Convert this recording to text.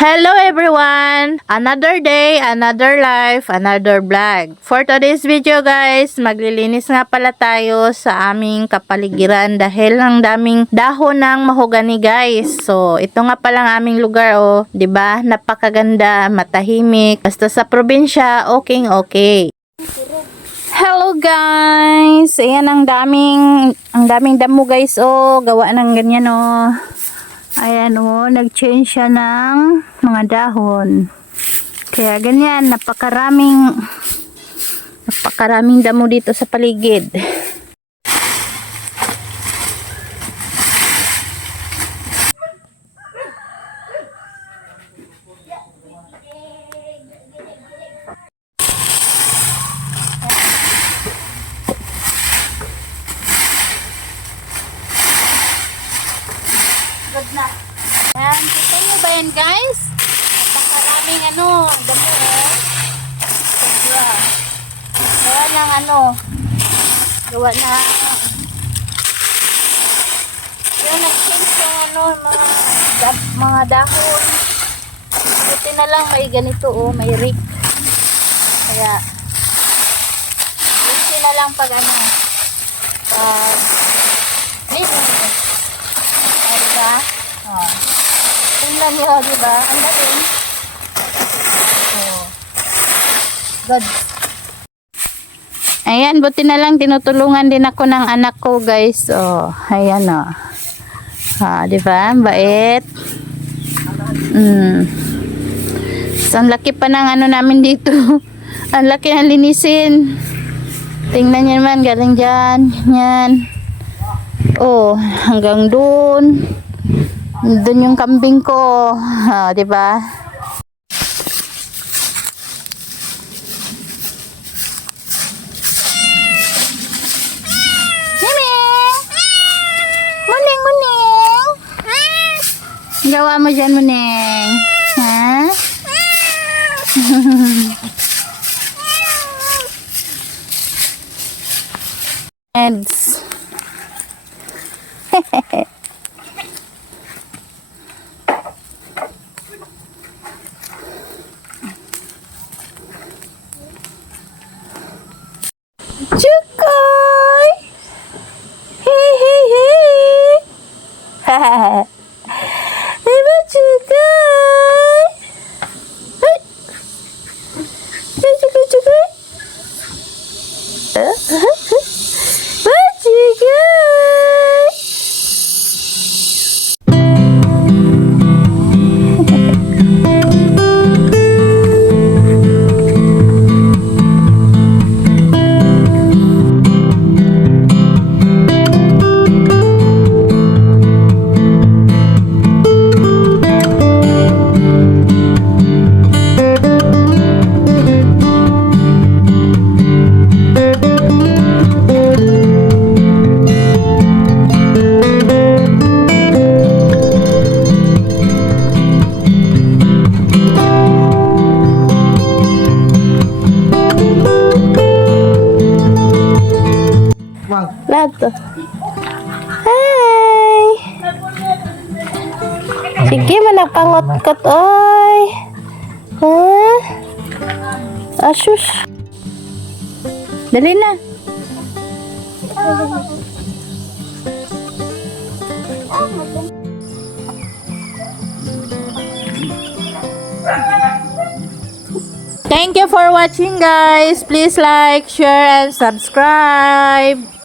Hello everyone! Another day, another life, another vlog. For today's video guys, maglilinis nga pala tayo sa aming kapaligiran dahil ang daming dahon ng mahogani guys. So, ito nga pala ang aming lugar oh, 'di ba? Napakaganda, matahimik. Basta sa probinsya, okay. Hello guys! Ayan ang daming damo guys oh, gawa ng ganyan oh. Ayan o, nag-change siya ng mga dahon. Kaya ganyan, napakaraming damo dito sa paligid. Good na. Ayan, kita nyo ba yan guys? Napakaraming damo oh. Sobra. Gawa na yun, nag-change yung mga dahon. Buti na lang may ganito oh, may rick. Kaya buti na lang pag diba? Oh. Tingnan nyo, diba? Ang galing. Oh. Good. Ayan, buti na lang tinutulungan din ako ng anak ko, guys. Oh, ayan oh. Ah, diba? Bait. So, ang laki pa ng namin dito. Ang laki ng linisin. Tingnan nyo naman, galing dyan. Yan. Oh, hanggang doon. Doon yung kambing ko. Ah, 'di ba? Muning. Gawa mo diyan, Muning. Ha? Eds. Chukoy! Hey! Hahaha. Diba, Chukoy? Hey! Chukoy! What, Chukoy? Lato. Hey! Sige, managpangot-kot, oy. Ha? Asus. Dali na. Thank you for watching guys. Please like, share, and subscribe.